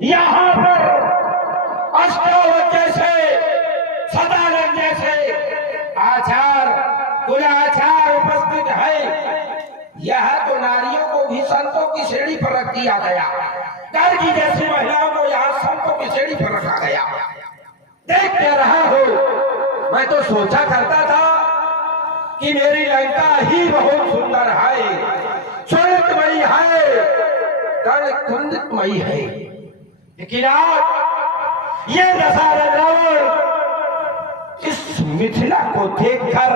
यहाँ पर अष्टावक्र जैसे, सदानंद जैसे आचार, कुलाचार उपस्थित है। यह तो नारियों को भी संतों की श्रेणी पर रख दिया गया। गर्गी जैसी महिलाओं को यहाँ संतों की श्रेणी पर रखा गया। देख क्या रहा हो, मैं तो सोचा करता था कि मेरी लंका ही बहुत सुंदर है, स्वर्णमयी है, कुंदितमयी है, लेकिन आज ये दशहरा रावण इस मिथिला को देखकर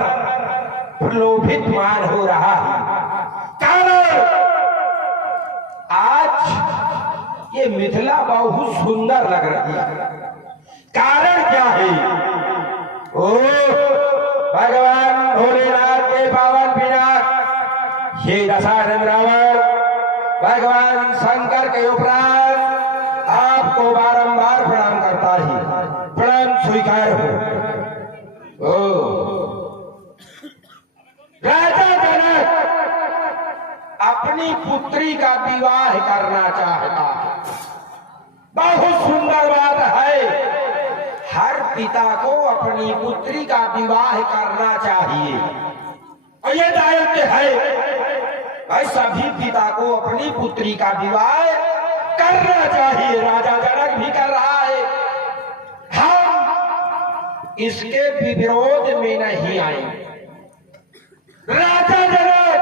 प्रलोभित मान हो रहा है। कारण आज ये मिथिला बहुत सुंदर लग रही है। कारण क्या है? ओ भगवान भोलेनाथ के पावन पिनाक ये दशहरा रावण भगवान शंकर के उपरांत आपको बारंबार प्रणाम करता है। प्रणाम स्वीकार हो। राजा जनक अपनी पुत्री का विवाह करना चाहता है। बहुत सुंदर बात है, हर पिता को अपनी पुत्री का विवाह करना चाहिए और यह दायित्व है भाई, सभी पिता को अपनी पुत्री का विवाह करना चाहिए। राजा जनक भी कर रहा है। हम इसके विरोध में नहीं आए। राजा जनक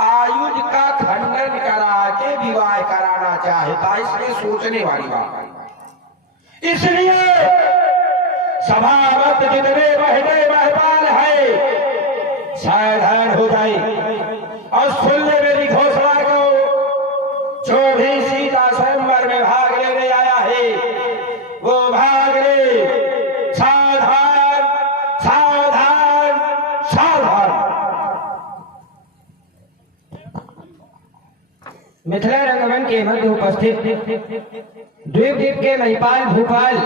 आयुध का खंडन करा के विवाह कराना चाहता, इसमें सोचने वाली बात है। इसलिए सभावत जितने बहने महपाल है सावधान हो जाए और सुन ले मेरी घोषणा को। जो भी सीता स्वयंवर में भाग लेने आया है वो भाग ले। सावधान सावधान सावधान। मिथिला रंगमंच के मध्य उपस्थित द्वीप के महिपाल भूपाल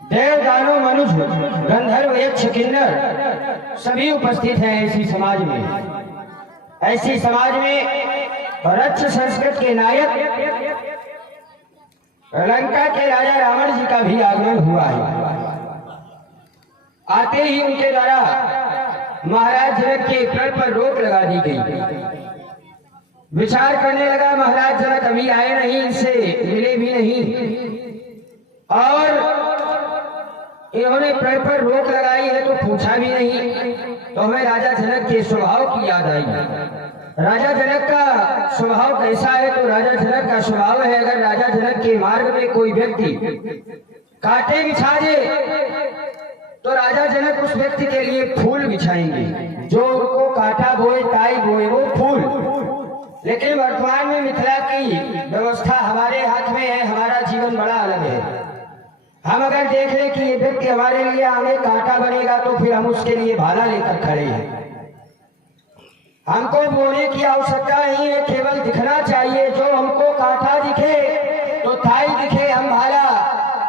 देव दानव मनुज गंधर्व यक्ष किन्नर सभी उपस्थित हैं। ऐसी समाज में रक्ष संस्कृत के नायक लंका के राजा रावण जी का भी आगमन हुआ है। आते ही उनके द्वारा महाराज जनक के प्रण पर रोक लगा दी गई। विचार करने लगा, महाराज जनक अभी आए नहीं, इनसे मिले भी नहीं और इन्होंने प्रण पर रोक लगाई है तो पूछा भी नहीं, तो हमें राजा जनक के स्वभाव की याद आई। राजा जनक का स्वभाव कैसा है? तो राजा जनक का स्वभाव है, अगर राजा जनक के मार्ग में कोई व्यक्ति कांटे बिछा दे तो राजा जनक उस व्यक्ति के लिए फूल बिछाएंगे। जो उनको कांटा बोए ताई बोए वो फूल। लेकिन वर्तमान में मिथिला की व्यवस्था हमारे हाथ में है, हमारा जीवन बड़ा अलग है। हम अगर देख लें कि ये व्यक्ति हमारे लिए आगे कांटा बनेगा तो फिर हम उसके लिए भाला लेकर खड़े हैं। हमको बोलने की आवश्यकता नहीं है, केवल दिखना चाहिए। जो हमको कांटा दिखे तो थाई दिखे हम भाला।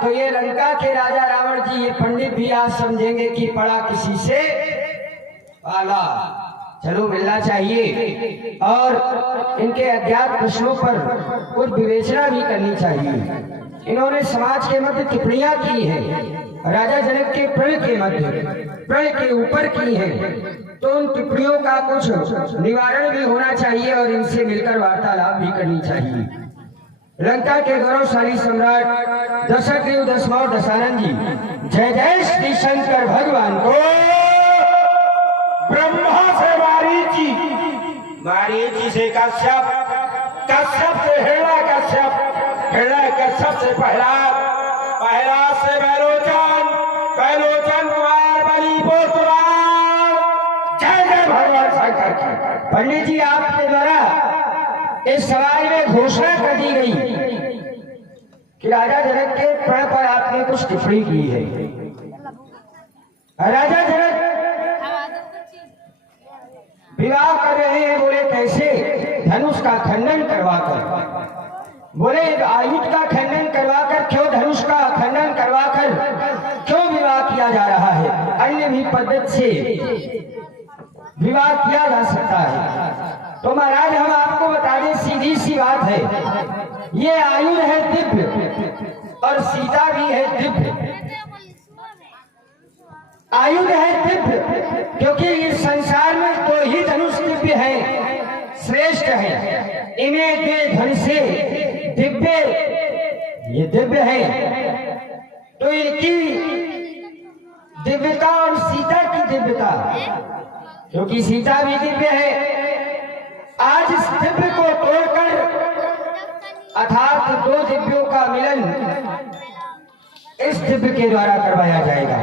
तो ये लंका के राजा रावण जी, ये पंडित भी आज समझेंगे कि पड़ा किसी से भाला। चलो मिलना चाहिए और इनके अज्ञात प्रश्नों पर कुछ विवेचना भी करनी चाहिए। इन्होंने समाज के मध्य टिप्पणियां की है, राजा जनक के प्रण के मध्य, प्रण के ऊपर की है, तो उन टिप्पणियों का कुछ निवारण भी होना चाहिए और इनसे मिलकर वार्तालाप भी करनी चाहिए। लंका के गौरवशाली सम्राट दशग्रीव दशमौर दशानंद जी, जय जय श्री शंकर भगवान को। ब्रह्मा से मारीची, मारीची से कश्यप, कश्यप से हिरण्य कश्यप, हिरण्य कश्यप से प्रहलाद, प्रहलाद से बैलोचन, बैलोचन कुमार बलि पोतराम। जय जय भगवान शंकर की। पंडित जी, आपके द्वारा इस समाज में घोषणा कर दी गई कि राजा जनक के प्रण पर आपने कुछ टिप्पणी की है। राजा जनक विवाह कर रहे हैं, बोले कैसे? धनुष का खंडन करवाकर। बोले आयुध का खंडन करवाकर क्यों? धनुष का खंडन करवाकर क्यों विवाह किया जा रहा है? अन्य भी पद्धति से विवाह किया जा सकता है। तो महाराज हम आपको बता दें, सीधी सी बात है, ये आयुध है दिव्य और सीता भी है दिव्य। आयुध है दिव्य क्योंकि इस संसार में दो ही धनुष दिव्य है, श्रेष्ठ है। इन्हें द्वे धन से दिव्य, ये दिव्य है, तो इनकी दिव्यता और सीता की दिव्यता, क्योंकि सीता भी दिव्य है। आज इस दिव्य को तोड़कर अर्थात दो दिव्यों का मिलन इस दिव्य के द्वारा करवाया जाएगा।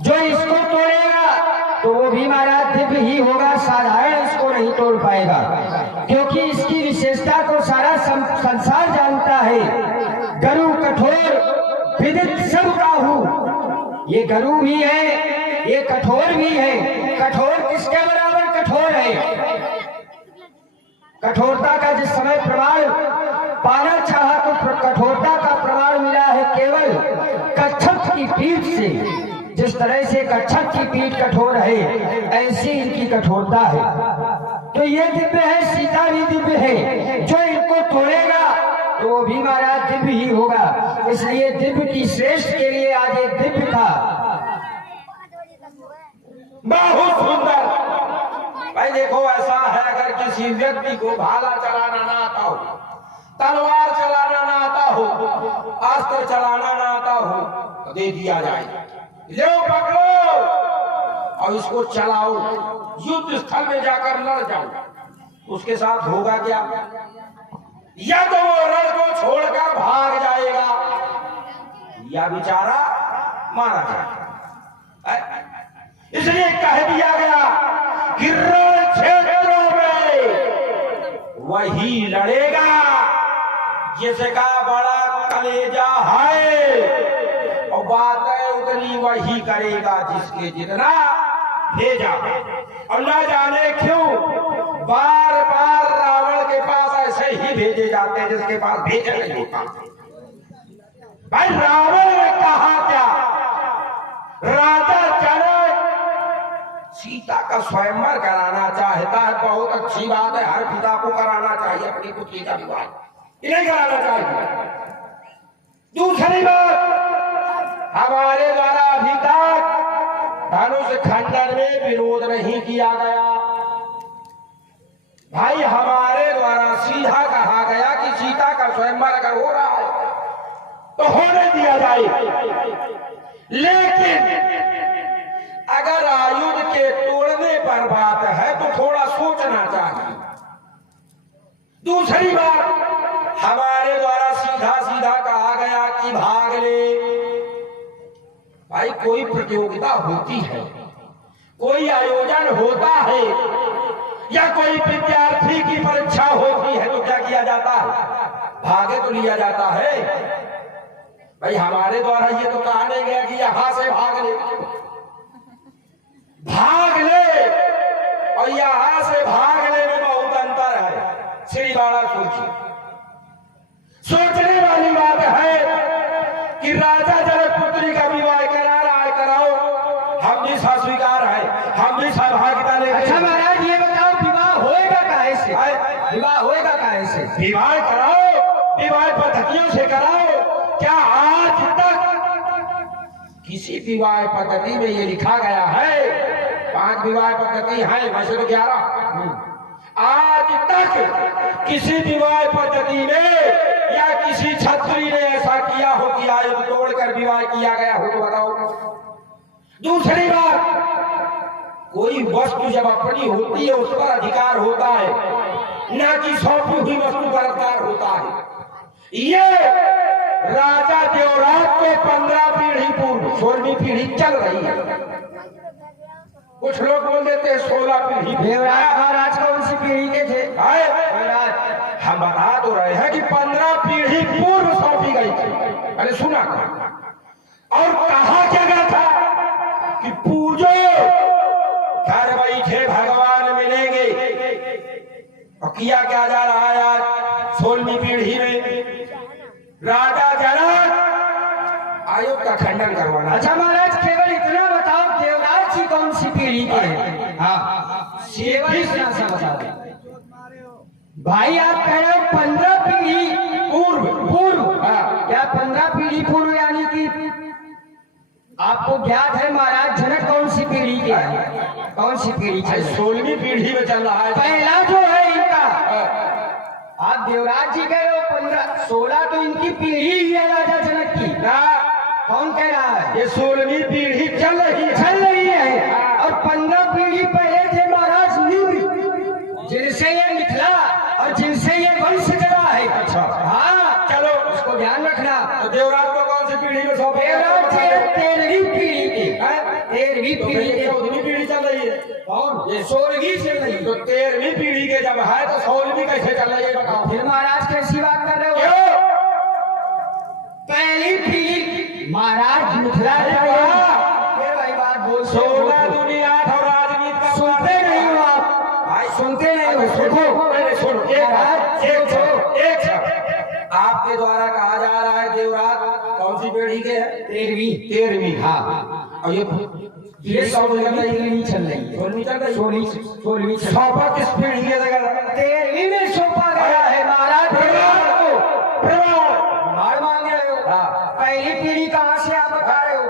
जो इसको तोड़ेगा तो वो भी महाराज दिव्य ही होगा, साधारण इसको नहीं तोड़ पाएगा, क्योंकि इसकी विशेषता को सारा संसार जानता है। गरु कठोर विदित सब काहू, ये गरु भी है, ये कठोर भी है। कठोर किसके बराबर कठोर है? कठोरता का जिस समय प्रमाण पाना चाहा तो कठोरता का प्रमाण मिला है केवल कच्छप की पीठ से। जिस तरह से कच्छप की पीठ कठोर है, ऐसी इनकी कठोरता है। तो ये दिव्य है, सीता भी दिव्य है। जो इनको तोड़ेगा तो वो भी महाराज दिव्य ही होगा। इसलिए दिव्य की श्रेष्ठ के लिए आज एक दिव्य था। बहुत सुंदर भाई। देखो ऐसा है, अगर किसी व्यक्ति को भाला चलाना ना आता हो, तलवार चलाना ना आता हो, अस्त्र चलाना ना आता हो, तो दे दिया जाए, ले पकड़ो और इसको चलाओ, युद्ध स्थल में जाकर लड़ जाओ। उसके साथ होगा क्या? या तो वो रण को छोड़कर भाग जाएगा या बेचारा मारा जाएगा। इसलिए कह दिया गया कि रण क्षेत्रों में वही लड़ेगा जिसका बड़ा कलेजा है, और बातें उतनी वही करेगा जिसके जितना भेजा। और ना जाने क्यों बार बार रावण के पास ऐसे ही भेजे जाते हैं जिसके पास भेजा नहीं होता। भाई रावण ने कहा क्या? राजा जनक सीता का स्वयंवर कराना चाहता है, बहुत अच्छी बात है, हर पिता को कराना चाहिए अपनी पुत्री का विवाह, नहीं कराना चाहिए। दूसरी बात, हमारे द्वारा अभी तक धनुष खंडन में विरोध नहीं किया गया। भाई हमारे द्वारा सीधा कहा गया कि सीता का स्वयंवर अगर हो रहा है तो होने दिया जाए, लेकिन अगर आयुध के तोड़ने पर बात है तो थोड़ा सोचना चाहिए। दूसरी बात, हमारे द्वारा सीधा सीधा कहा गया कि भाग ले। भाई कोई प्रतियोगिता होती है, कोई आयोजन होता है, या कोई विद्यार्थी की परीक्षा होती है तो क्या किया जाता है? भागे तो लिया जाता है। भाई हमारे द्वारा ये तो कहा नहीं गया कि यहां से भाग ले, भाग ले और यहां से भागने में बहुत अंतर है। श्री बाड़ा सोचने वाली बात है कि राजा जनक पुत्री का विवाह करा रहा है, कराओ, हम भी स्वीकार है, हम भी सहभागिता लेंगे। अच्छा महाराज ये बताओ, विवाह होएगा काहे से? विवाह होएगा काहे से? विवाह कराओ, विवाह पद्धतियों से कराओ। क्या आज तक किसी विवाह पद्धति में ये लिखा गया है? 5 विवाह पद्धति है, वैसे तो 11। आज तक किसी विवाह पद्धति में या किसी छत्री ने ऐसा किया हो कि आयुध तोड़कर विवाह किया गया हो तो बताओ। दूसरी बात, कोई वस्तु जब अपनी होती है उस पर अधिकार होता है, ना कि सौंपी हुई वस्तु पर अधिकार होता है। ये राजा देवराज को 15 पीढ़ी पूर्व 16वीं पीढ़ी चल रही है। कुछ लोग बोल देते हैं 16 पीढ़ी। देवराज महाराज कौन सी पीढ़ी के थे? हम बता तो रहे हैं कि 15 पीढ़ी पूर्व सौंपी गई थी। मैंने सुना और कहा क्या गया था कि पूजो, घर बैठे भगवान मिलेंगे। और किया क्या जा रहा है आज 16वीं पीढ़ी में? राजा जनक आयुध का खंडन करवाना। अच्छा महाराज केवल इतना बताओ, देवराज जी कौन सी पीढ़ी के हैं? हाँ केवल इतना सा बता दो। भाई आप कह रहे हो 15 पीढ़ी पूर्व। पूर्व। हाँ। क्या 15 पीढ़ी पूर्व यानी कि आपको ज्ञात है महाराज जनक कौन सी पीढ़ी के हैं? कौन सी पीढ़ी चल रही है? 16वीं पीढ़ी में चल रहा है। पहला जो है इनका, हाँ। आप देवराज जी कह रहे हो 15, 16 तो इनकी पीढ़ी ही है राजा जनक की। ना, कौन कह रहा है? ये 16वीं पीढ़ी चल रही है। चल रही है। और 15 पीढ़ी पहले थे महाराज निम्न, जिनसे ये निकला और जिनसे ये वंश चला है। अच्छा। हाँ, चलो, उसको ध्यान रखना। तो देवराज को कौन सी पीढ़ी में सौंपा? देवराज जी 13वीं पीढ़ी की। हैं? 13वीं तो पीढ़ी के। 14वीं पीढ़ी चल रही है। कौन? ये 16वीं चल रही है। तो 13वीं पीढ़ी के जब है तो 16वीं कैसे चल रही है बताओ? फिर महाराज कैसी बात कर रहे हो? क्यों? पहली पीढ़ी महाराज मिथिला चाहिए। ये भाई बात बोल 16 दूनी 8 और राजनीति का सुनते नहीं हो आप भाई, सुनते नहीं हो। सुनो, मैंने सुनो, महाराज, एक क्षण। आपके द्वारा कहा जा रहा है देवराज कौन सी पीढ़ी के है? 13वीं। हाँ, और ये ये 16वीं पीढ़ी चल रही है। 16वीं चल रही है। 16वीं चल। सौंपा किस पीढ़ी के जगह? 13वीं में सौंपा गया है महाराज देवराज को। प्रमाण मांग रहे हो? हाँ। पहली पीढ़ी कहाँ से आप बता रहे हो?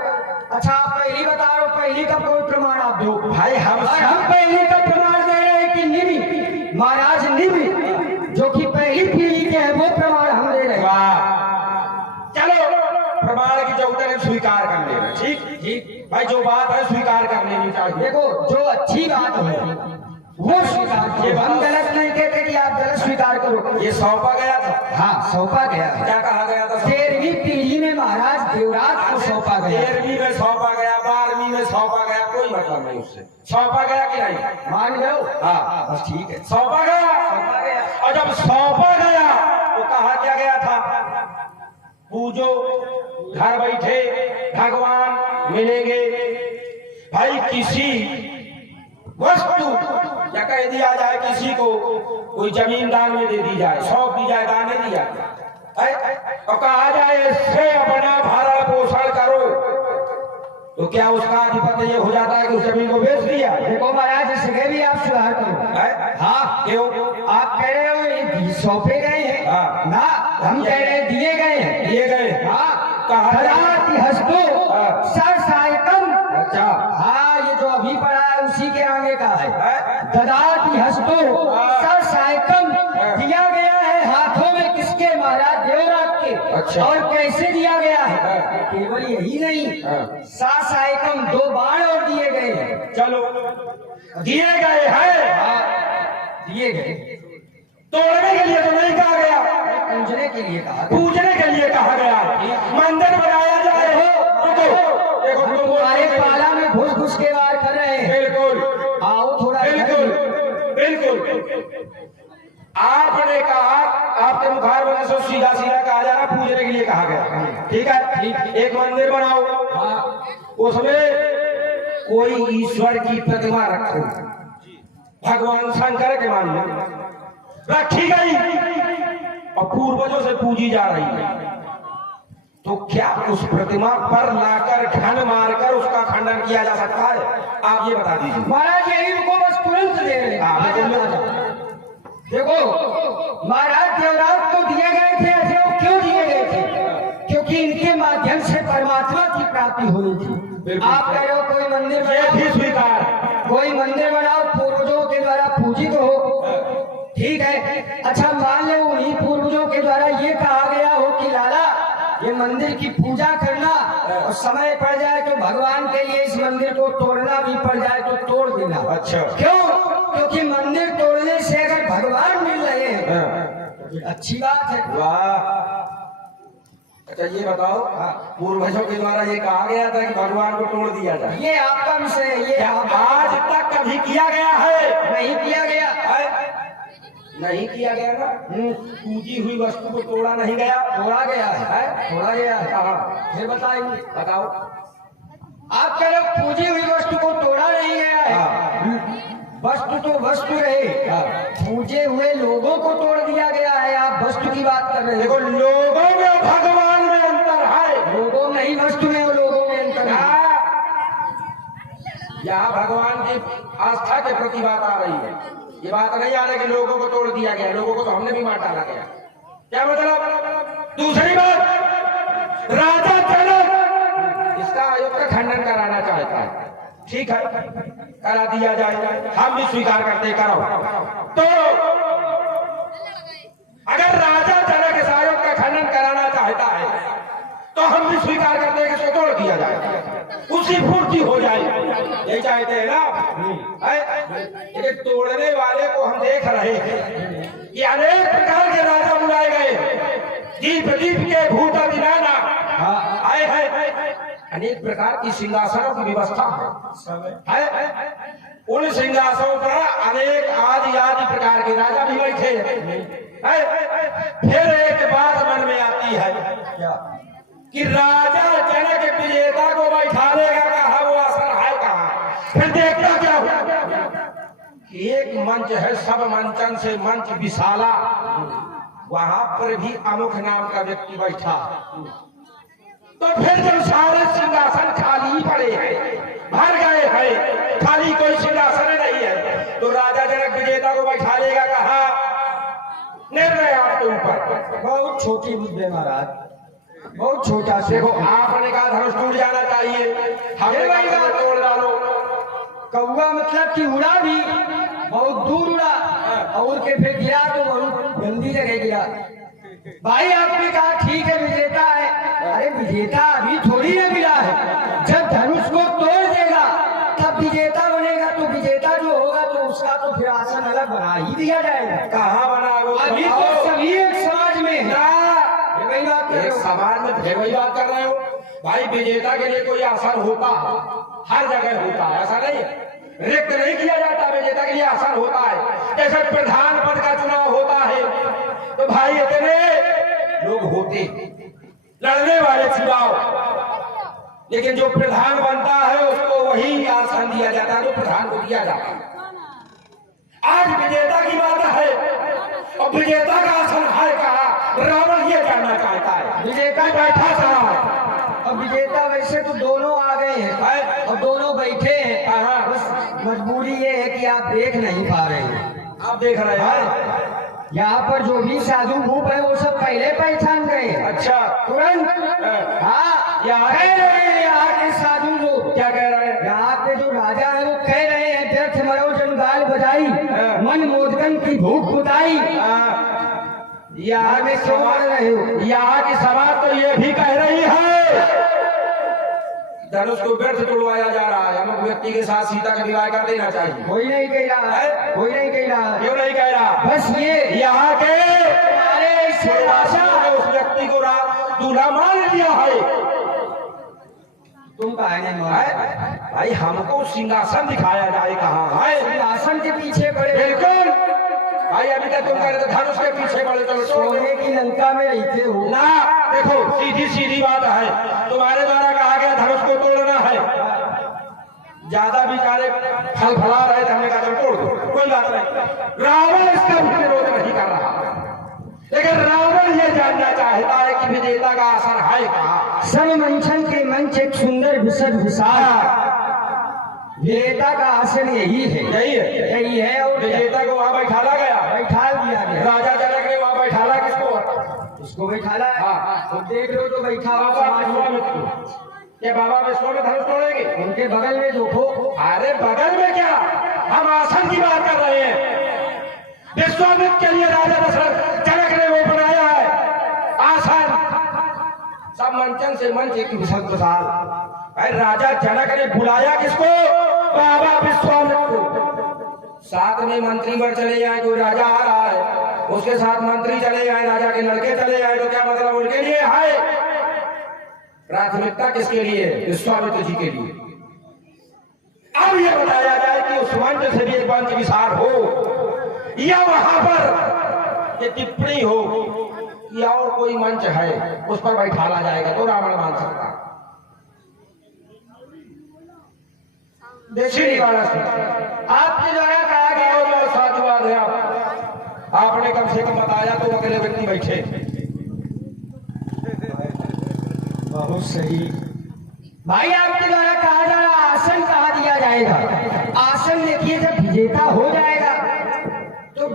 अच्छा, आप पहली बता रहे हो, पहली का कोई प्रमाण आप दो भाई। हम पहली का प्रमाण दे रहे हैं कि निमि महाराज निमि जो कि पहली पीढ़ी के हैं, वो प्रमाण हम दे रहे हैं। वाह, चलो प्रमाण की जरूरत है, स्वीकार कर लेना। ठीक ठीक भाई, जो बात है स्वीकार कर लेनी चाहिए। देखो, जो अच्छी बात है वो स्वीकार करो। हम गलत नहीं कहते कि आप गलत स्वीकार करो। ये सौंपा गया था। हाँ, सौंपा गया है। क्या कहा गया था? 13वीं पीढ़ी में महाराज देवराज को सौंपा गया। 13वीं में सौंपा गया, 12वीं में सौंपा गया, कोई मतलब नहीं उससे। सौंपा गया कि नहीं? मान लो। हाँ, बस ठीक है, सौंपा गया। सौंपा गया। और जब सौंपा गया तो कहा क्या गया था? पूजो, घर बैठे भगवान मिलेंगे। भाई, किसी वस्तु या कह दिया जाए किसी को कोई जमीन दान में दे दी जाए, सौंप दी जाए, दान नहीं दिया और कहा जाए इससे अपना भरण पोषण करो, तो क्या उसका अधिपत्य ये हो जाता है कि उस जमीन को बेच दिया? देखो महाराज, इसके भी आप सुधार करो। हाँ, क्यों? आप कह रहे हो ये सौंपे गए हैं। हाँ। ना, हम कह रहे हैं दिए गए हैं। दिए गए। हाँ, कहा ददाति हस्तो हाँ। सरसायकम। अच्छा। हाँ, ये जो अभी पढ़ा है उसी के आगे का है। है? ददाति हस्तो हाँ। सरसायकम। हाँ। दिया गया है हाथों में किसके? महाराज देवराज के। अच्छा। और कैसे दिया गया है? हाँ। केवल यही नहीं, हाँ। सासायकम 2 बाण और दिए गए हैं। चलो, दिए गए हैं। हाँ, दिए गए। तोड़ने के लिए तो नहीं कहा गया, पूजने के लिए कहा। पूजने के लिए कहा गया। मंदिर बनाया जाए हो देखो हम तुम्हारे पाला में घुस घुस के वार कर रहे हैं। बिल्कुल, आओ थोड़ा बिल्कुल, बिल्कुल। आपने कहा, आपके मुखारबिंद से सीधा सीधा कहा जा रहा, पूजने के लिए कहा गया। ठीक है, ठीक। एक मंदिर बनाओ। हाँ। उसमें कोई ईश्वर की प्रतिमा रखो, भगवान शंकर के मान लो, रखी गई और पूर्वजों से पूजी जा रही है, तो क्या उस प्रतिमा पर लाकर घन मारकर उसका खंडन किया जा सकता है? आप ये बता दीजिए। महाराज, यही उनको बस तुरंत दे रहे हैं। देखो महाराज, देवराज को दिए गए थे ऐसे। वो क्यों दिए गए थे? क्योंकि इनके माध्यम से परमात्मा की प्राप्ति होनी थी। आप कह रहे हो कोई मंदिर बनाओ, स्वीकार, कोई मंदिर बनाओ पूर्वजों के द्वारा पूजित हो। ठीक है, अच्छा मान लो उन्हीं पूर्वजों के द्वारा ये कहा गया हो कि लाला ये मंदिर की पूजा करना, और समय पड़ जाए तो भगवान के लिए इस मंदिर को तोड़ना भी पड़ जाए तो तोड़ देना। अच्छा। क्यों? क्योंकि मंदिर तोड़ने से अगर भगवान मिल रहे हैं तो अच्छी बात है। वाह। अच्छा ये बताओ, पूर्वजों के द्वारा ये कहा गया था कि भगवान को तोड़ दिया जाए, ये आपका विषय है। ये आज तक कभी किया गया है? नहीं किया गया। नहीं किया गया ना। पूजी हुई वस्तु को तोड़ा नहीं गया, तोड़ा गया है। तोड़ा गया है। हाँ। फिर बताइए, बताओ। आप कह रहे हो पूजी हुई वस्तु को तोड़ा नहीं गया है। वस्तु तो वस्तु रहे, पूजे हुए लोगों को तोड़ दिया गया है। आप वस्तु की बात कर रहे देखो, हो। लोगों में भगवान में अंतर है। लोगों में ही वस्तु में और लोगों में अंतर है। यहाँ भगवान की आस्था के प्रति बात आ रही है, ये बात नहीं आ रही कि लोगों को तोड़ दिया गया, लोगों को तो हमने भी मार डाला गया। क्या मतलब? दूसरी बात, राजा जनक इसका आयोग का खंडन कराना चाहता है। ठीक है, करा दिया जाए, हम भी स्वीकार करते करो। तो अगर राजा जनक इस आयोग का खंडन कराना चाहता है तो हम भी स्वीकार करते हैं कि इसको तोड़ दिया जाए, उसी पूर्ति हो जाए। यही चाहते हैं ना? लेकिन तोड़ने वाले को हम देख रहे हैं कि अनेक प्रकार के राजा बुलाए गए, दीप दीप के भूत दिलाना आए हैं, अनेक प्रकार की सिंहासनों की व्यवस्था है। उन सिंहासनों पर अनेक आदि आदि प्रकार के राजा भी बैठे हैं। फिर एक बात मन में आती है कि राजा जनक विजेता को बैठानेगा कहा, वो असर है कहा। फिर देखता क्या हुआ कि एक मंच है, सब मंचन से मंच विशाला, वहां पर भी अमुख नाम का व्यक्ति बैठा। तो फिर जब सारे सिंहासन खाली पड़े हैं, भर गए हैं, खाली कोई सिंहासन नहीं है, तो राजा जनक विजेता को बैठा लेगा कहा। निर्णय आपके ऊपर। बहुत छोटी मुद्दे महाराज, बहुत छोटा से। देखो, आपने कहा धनुष टूट जाना चाहिए, हमने कहा तोड़ डालो। कौवा मतलब कि उड़ा भी बहुत दूर उड़ा और के फिर गिरा तो बहुत गंदी जगह गिरा। भाई आपने कहा ठीक है विजेता है, अरे विजेता अभी थोड़ी ना मिला है, जब धनुष को तोड़ देगा तब विजेता बनेगा। तो विजेता जो होगा तो उसका तो फिर आसन अलग बना ही दिया जाएगा। कहाँ बना? अभी तो सभी एक समाज में है। वही बात एक समाज में फिर वही बात कर रहे हो भाई। विजेता के लिए कोई आसन होता है, हर जगह होता है, ऐसा नहीं है। रिक्त नहीं किया जाता, विजेता के लिए आसन होता है। जैसे प्रधान पद का चुनाव होता है तो भाई इतने लोग होते लड़ने वाले चुनाव, लेकिन जो प्रधान बनता है उसको वही आसन दिया जाता है जो प्रधान को दिया जाता है। आज विजेता की बात है और विजेता का आसन है कहा। रावण ये जानना चाहता है विजेता बैठा था, अब विजेता वैसे तो दोनों आ गए हैं और दोनों बैठे हैं। बस मजबूरी ये है कि आप देख नहीं पा रहे हैं। आप देख रहे हैं यहाँ पर जो भी साधु भूप है वो सब पहले पहचान गए। अच्छा, तुरंत। हाँ, यहाँ के साधु लोग क्या कह रहे हैं? यहाँ पे जो राजा है वो कह रहे हैं व्यर्थ मरो जंगाल बजाई, मन मोदकन की भूख बुताई। यहाँ में समझ रहे हो, यहाँ की सभा तो ये भी कह रही है धनुष को व्यर्थ तोड़वाया जा रहा है, अमुक व्यक्ति के साथ सीता का विवाह कर देना चाहिए। कोई नहीं कह रहा है, कोई नहीं कह रहा। क्यों नहीं कह रहा? बस ये यहाँ के हमारे ऐसे राजा उस व्यक्ति को दूल्हा मान लिया है। तुम कहा नहीं मान भाई, हमको सिंहासन दिखाया जाए कहाँ है? सिंहासन के पीछे पड़े। बिल्कुल भाई, अभी तक तुम कह रहे थे धनुष के पीछे पड़े। चलो सोने की लंका में रहते हो ना। देखो, सीधी सीधी बात है, तुम्हारे द्वारा कहा गया धनुष को तोड़ना है। ज्यादा बेचारे फल फला रहे थे, हमने कहा चलो तोड़ दो, कोई बात नहीं। रावण इसका विरोध नहीं कर रहा, लेकिन रावण ये जानना चाहता है कि विजेता का आसन है कहाँ। सब मंचन के मंच एक सुंदर विसद विशाल, विजेता का आसन यही है। यही है और विजेता को वहां बैठाला गया, बैठा दिया गया। राजा जनक ने वहां बैठाला किसको? इसको बैठाला। हाँ, तो देख लो तो बैठा ये बाबा विश्वामित्र धनुष तोड़ेंगे? उनके बगल में देखो। अरे बगल में क्या, हम आसन की बात कर रहे हैं। विश्वामित्र के लिए राजा दशरथ जनक ने वो बनाया है आसन, सब मंचन से मंच एक विशाल। राजा जनक ने बुलाया किसको? बाबा विश्वामित्र को। साथ में मंत्री बढ़ चले जाए, कोई राजा आ रहा है उसके साथ मंत्री चले जाए, राजा के लड़के चले जाए, तो क्या मतलब उनके लिए है? प्राथमिकता किसके लिए? विश्वामित्र जी के लिए। अब यह बताया जाए कि उस मंच से भी एक मंच विशाल हो, या वहां पर ये टिप्पणी हो या और कोई मंच है उस पर बैठाला जाएगा तो रावण मान सकता। देखिए आपके द्वारा कहा गया साधुवाद है, आपने कम से कम बताया तो अकेले व्यक्ति बैठे। बहुत सही भाई, आपके द्वारा कहा जा रहा आसन कहा दिया जाएगा। आसन देखिए जब विजेता हो जाएगा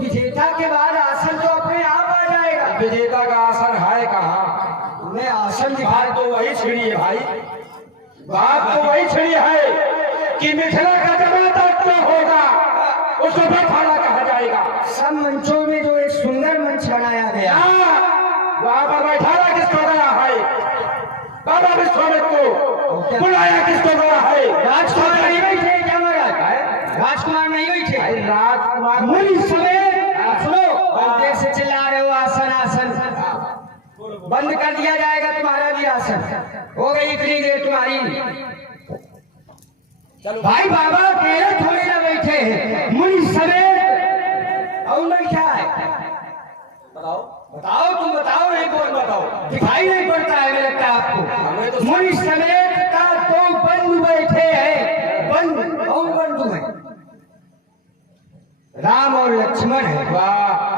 विजेता के बाद आसन तो अपने आप आ जाएगा। विजेता का आसन है कहाँ? मैं आसन बात तो वही छिड़ी है भाई, बात तो वही छिड़ी है कि मिथिला का जमाता क्या होगा, उसको बैठाना कहा जाएगा। सब मंचों में जो एक सुंदर मंच बनाया गया, वहां पर बैठाना किसको गया है? बाबा विश्वामित्र को बुलाया किसको गया है? राजकुमार नहीं बैठे क्या महाराज? राजकुमार नहीं बैठे, राजकुमार मुनि समेत। सुनो, देर से चिल्ला रहे हो आसन आसन, बंद कर दिया जाएगा तुम्हारा भी आसन। हो गई इतनी देर तुम्हारी। भाई बाबा अकेले थोड़ी ना बैठे हैं, मुनि समेत और बैठा है। बताओ बताओ, तुम बताओ, नहीं बोल बताओ, दिखाई नहीं पड़ता है मेरे लगता है आपको। मुनि समेत का दो बंधु बैठे हैं, बंधु कौन बंधु है? राम और लक्ष्मण है। वाह,